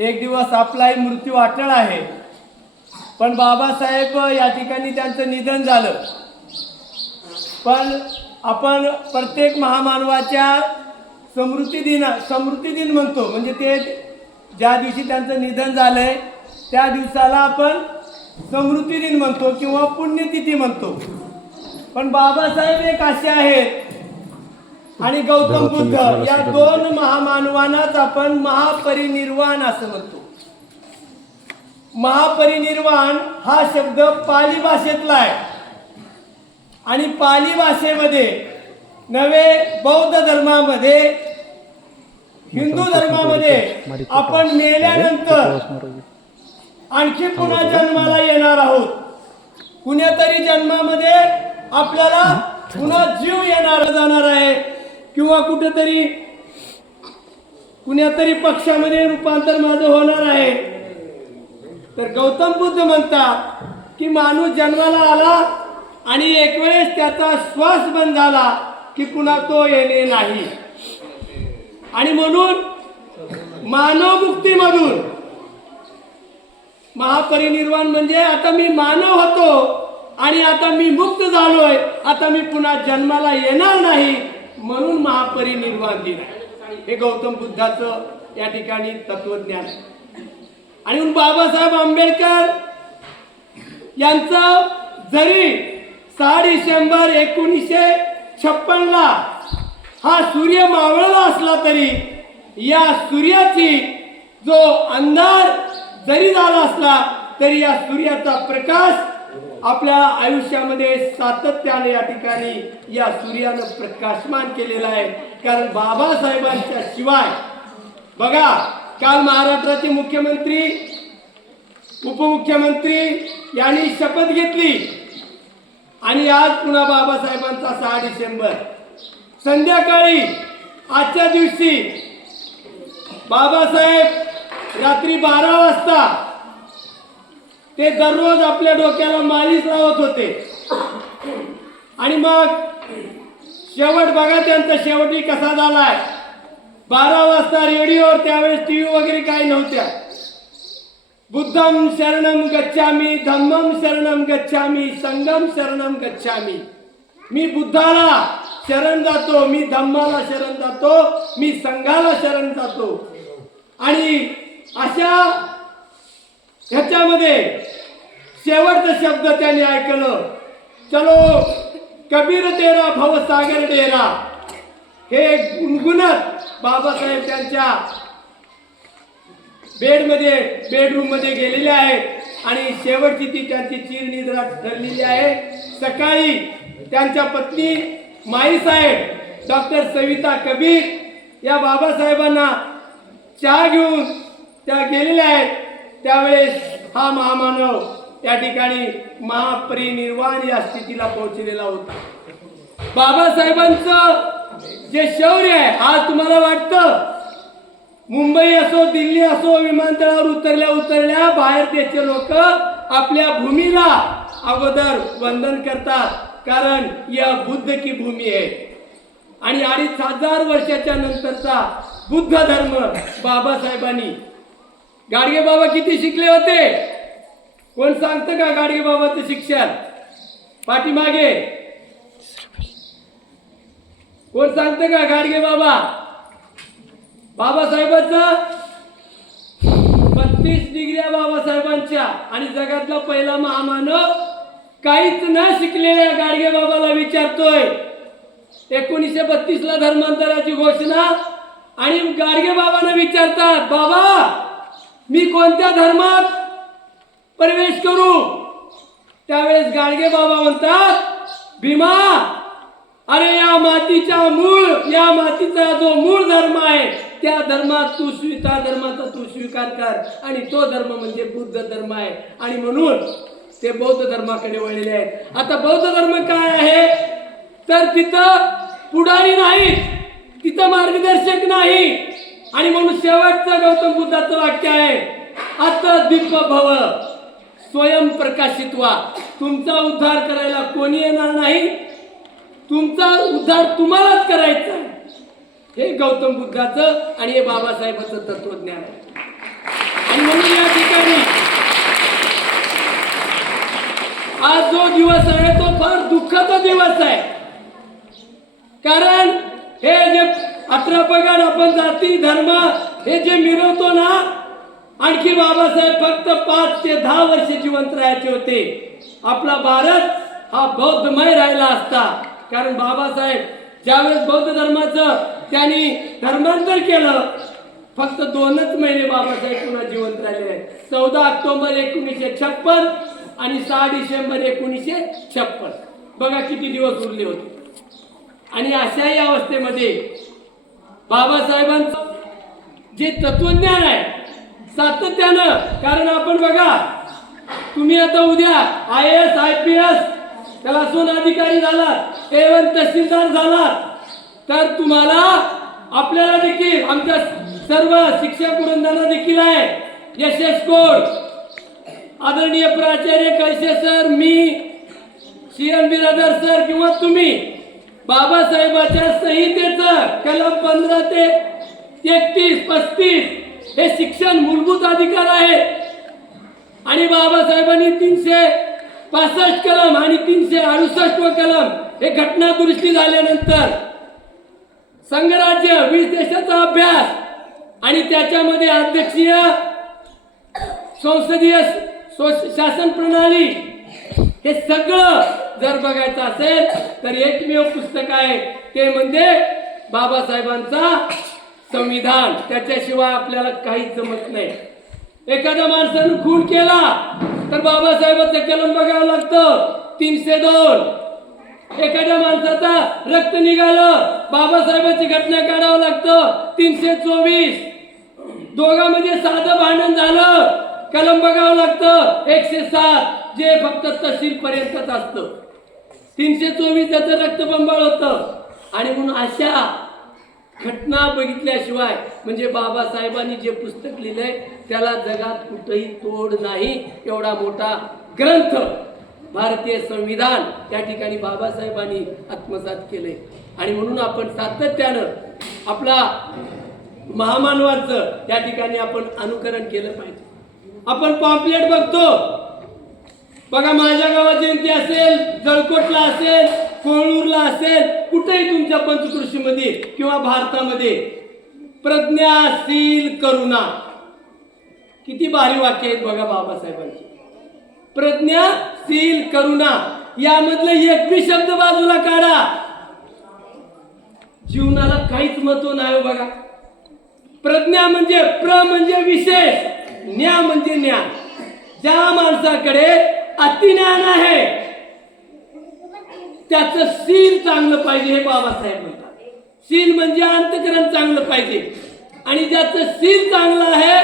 एक दिवस आपलाही मृत्यू अटळ आहे, पण बाबासाहेब या ठिकाणी त्यांचं निधन झालं। पण आपण प्रत्येक महामानवाच्या स्मृती दिन म्हणतो, म्हणजे ते ज्या दिवशी त्यांचं निधन झालंय त्या दिवसाला आपण स्मृती दिन म्हणतो किंवा पुण्यतिथी म्हणतो। पण बाबासाहेब एक असे आहेत आणि गौतम बुद्ध या दोन महामानवांनाच आपण महापरिनिर्वाण असं म्हणतो। महापरिनिर्वाण हा शब्द पाली भाषेतला आहे आणि पाली भाषेमध्ये नवे बौद्ध धर्मामध्ये, हिंदू धर्मामध्ये आपण मेल्यानंतर आणखी पुन्हा जन्माला येणार आहोत। कुणीतरी जन्मामध्ये आपल्याला पुन्हा जीव येणार जाणार आहे किंवा कुठेतरी कुणीतरी पक्षामध्ये रूपांतर माझं होणार आहे। तर गौतम बुद्ध म्हणतात की माणूस जन्माला आला आणि एक वेळेस त्याचा श्वास बंद झाला की पुन्हा तो येणे नाही, आणि म्हणून मानव मुक्तीमधून महापरिनिर्वाण म्हणजे आता मी मानव होतो आणि आता मी मुक्त झालोय, आता मी पुन्हा जन्माला येणार नाही, म्हणून महापरिनिर्वाण दिन आहे। हे गौतम बुद्धाचं या ठिकाणी तत्वज्ञान आहे। आणि बाबासाहेब आंबेडकर यांचं जरी 6 डिसेंबर 1956 ला हा सूर्य मावळला असला तरी या सूर्याची जो अंधार जरी झाला असला तरी या सूर्याचा प्रकाश आपल्या आयुष्यामध्ये सातत्याने या ठिकाणी या सूर्यानं प्रकाशमान केलेला आहे। कारण बाबासाहेबांच्या शिवाय बघा, काल महाराष्ट्राचे मुख्यमंत्री उपमुख्यमंत्री यांनी शपथ घेतली आणि आज पुन्हा बाबासाहेबांचा 6 डिसेंबर संध्याकाळी आजच्या दिवशी बाबासाहेब रात्री 12 वाजता ते दररोज आपल्या डोक्याला मालिश लावत होते आणि मग शेवट बघा त्यांचा शेवटी कसा झालाय। 12 वाजता रेडिओवर, त्यावेळेस टीव्ही वगैरे काही नव्हत्या, बुद्धम शरणम गच्छामी, धम्मम शरणम गच्छामी, संघम शरणम गच्छामी। मी बुद्धाला शरण जातो, मी धम्माला शरण जातो, मी संघाला शरण जातो। आणि अशा ह्याच्यामध्ये शेवटचा शब्द त्यांनी ऐकलं, चलो कबीर तेरा भव सागर डेरा। हे गुणगुणत बाबासाहेब त्यांच्या बेडरूम मध्ये गेलेले आहेत आणि शेवटची ती त्यांची चिरनिद्रा ठरलेली आहे। सकाळी त्यांच्या पत्नी माईसाहेब डॉक्टर सविता कबीर या बाबासाहेबांना चहा घेऊन त्या गेलेल्या आहेत। त्यावेळेस हा महामानव त्या ठिकाणी महापरिनिर्वाण या स्थितीला पोहोचलेला होता। बाबासाहेबांचं जे शौर्य आहे, आज तुम्हाला वाटतं मुंबई असो दिल्ली असो विमानतळावर उतरल्या बाहेर देशचे लोक आपल्या भूमीला अगोदर वंदन करतात, कारण या बुद्ध की भूमी आहे। आणि 2500 वर्षाच्या नंतरचा बुद्ध धर्म बाबासाहेबांनी, गाडगे बाबा किती शिकले होते कोण सांगतं का? गाडगे बाबाचं शिक्षण पाठीमागे कोण सांगतं का? गाडगे बाबा बाबासाहेबांचा 32 डिग्र्या बाबासाहेबांच्या, आणि जगातला पहिला महामानव काहीच न शिकलेल्या गाडगे बाबाला विचारतोय 1932 ला धर्मांतराची घोषणा, आणि गाडगे बाबांना विचारतात, बाबा मी कोणत्या धर्मात प्रवेश करू? त्यावेळेस गाडगे बाबा म्हणतात, भीमा अरे या मातीचा जो मूळ धर्म आहे त्या धर्मात तू धर्माचा तू स्वीकार कर, आणि तो धर्म म्हणजे बुद्ध धर्म आहे। आणि म्हणून ते बौद्ध धर्माकडे वळलेले आहेत। आता बौद्ध धर्म काय आहे तर तिथं पुढारी नाही, तिथं मार्गदर्शक नाही, आणि म्हणून शेवटचं गौतम बुद्धाचं वाक्य आहे, अत दीप भव स्वयं प्रकाशित व्हा। तुमचा उद्धार करायला कोणी येणार नाही, तुमचा उद्धार तुम्हालाच करायचा आहे। हे गौतम बुद्धाचं आणि हे बाबासाहेबांचं तत्वज्ञान आहे। आज जो दिवस आहे तो फार दुःखाचा दिवस आहे. कारण हे जे 18 पगड आपण जाती धर्म हे जे मिरवतो ना, आणखी बाबासाहेब फक्त 5 ते 10 वर्ष जिवंत राहायचे होते. आपला भारत हा बौद्धमय राहिला असता. कारण बाबासाहेब ज्यावेळेस बौद्ध धर्माचं त्यांनी धर्मांतर केलं, फक्त 2च महिने बाबासाहेब पुन्हा जिवंत राहिले. 14 ऑक्टोबर 1956 आणि 6 डिसेंबर 1956. बघा किती दिवस उरले होते. आणि अशाही अवस्थेमध्ये बाबासाहेबांचं जे तत्वज्ञान आहे सातत्यानं, कारण आपण बघा तुम्ही आता उद्या IAS IPS त्याला असून अधिकारी झालात, A1 तहसीलदार झालात, तर तुम्हाला आपल्याला देखील आमच्या सर्व शिक्षक वृंदांना देखील आहे SS कोड. आदरणीय प्राचार्य कळसे सर, मी CM बिरादर सर किंवा तुम्ही बाबासाहेबांच्या संहितेचं कलम 15 ते 31 35 हे शिक्षण मूलभूत अधिकार आहे. आणि बाबासाहेबांनी 365 कलम आणि 368 कलम हे घटना दुरुस्ती झाल्यानंतर संघराज्य 20 देशाचा अभ्यास आणि त्याच्यामध्ये अध्यक्षीय संसदीय शासन प्रणाली हे सगळं जर बघायचं असेल तर एकमेव पुस्तक आहे ते म्हणजे बाबासाहेबांचा संविधान. त्याच्याशिवाय आपल्याला काहीच जमत नाही. एखाद्या माणसानं खून केला तर बाबासाहेबांचं कलम बघावं लागतं 302. एखाद्या माणसाचा रक्त निघालं बाबासाहेबांची घटना काढावं लागतं 324. दोघांमध्ये साधं भांडण झालं कलम बघावं लागतं 107, जे फक्त तहसील पर्यंतच असतं. 324 त्याचं रक्तबंबाळ होतं. आणि म्हणून अशा घटना बघितल्याशिवाय म्हणजे बाबासाहेबांनी जे पुस्तक लिहिलंय त्याला जगात कुठेही तोड नाही. एवढा मोठा ग्रंथ भारतीय संविधान त्या ठिकाणी बाबासाहेबांनी आत्मसात केले. आणि म्हणून आपण सातत्यानं आपला महामानवांचं त्या ठिकाणी आपण अनुकरण केलं पाहिजे. आपण पॉम्पलेट बघतो बघा, माझ्या गावात जयंती असेल, जळकोटला असेल, कोळूरला असेल, कुठेही तुमच्या पंचकृषीमध्ये किंवा भारतामध्ये प्रज्ञाशील करुणा, किती भारी वाक्य आहेत बघा बाबासाहेबांची. प्रज्ञाशील करुणा यामधलं एक बी शब्द बाजूला काढा, जीवनाला काहीच महत्व नाही बघा. प्रज्ञा म्हणजे प्र म्हणजे विशेष, ज्ञा म्हणजे ज्ञान. ज्या माणसाकडे अतिज्ञान आहे त्याचं शील चांगलं पाहिजे हे बाबासाहेब म्हणतात. शील म्हणजे अंतःकरण चांगलं पाहिजे. आणि ज्याचं शील चांगलं आहे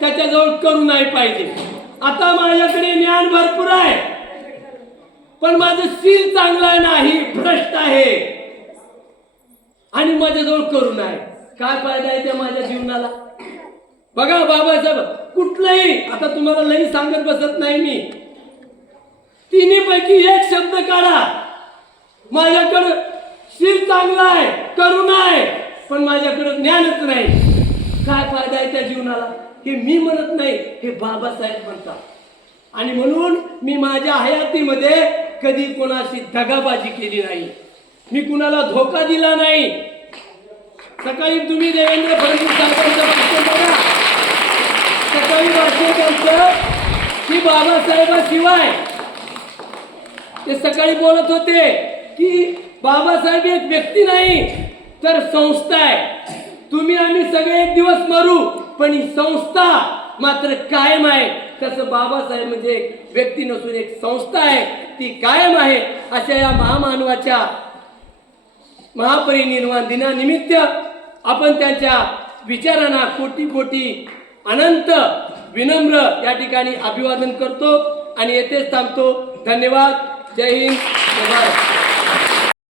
त्याच्याजवळ करुणाही पाहिजे. आता माझ्याकडे ज्ञान भरपूर आहे पण माझं शील चांगलं नाही, भ्रष्ट आहे, आणि माझ्याजवळ करुणा आहे. काय फायदा आहे त्या माझ्या जीवनाला? बघा बाबासाहेब कुठलंही, आता तुम्हाला लई सांगत बसत नाही मी, तिन्ही पैकी एक शब्द काढा. माझ्याकडं शील चांगला आहे, करुणा आहे, पण माझ्याकडं ज्ञानच नाही. काय फायदा आहे त्या जीवनाला? हे मी म्हणत नाही, हे बाबासाहेब म्हणतात. आणि म्हणून मी माझ्या हयातीमध्ये कधी कोणाशी दगाबाजी केली नाही, मी कुणाला धोका दिला नाही. सकाळी तुम्ही देवेंद्र फडणवीस साहेबांचं पुस्तक बघा, सकाळी वाचलं त्यांचं की बाबासाहेबाशिवाय ते सकाळी बोलत होते की बाबासाहेब एक व्यक्ती नाही तर संस्था आहे. तुम्ही आम्ही सगळे एक दिवस मरू पण ही संस्था मात्र कायम आहे. तसं बाबासाहेब म्हणजे एक व्यक्ती नसून एक संस्था आहे, ती कायम आहे. अशा या महामानवाच्या महापरिनिर्वाण दिनानिमित्त आपण त्यांच्या विचारांना कोटी कोटी अनंत विनम्र या ठिकाणी अभिवादन करतो आणि येथेच थांबतो. धन्यवाद. जय हिंद, जय भारत.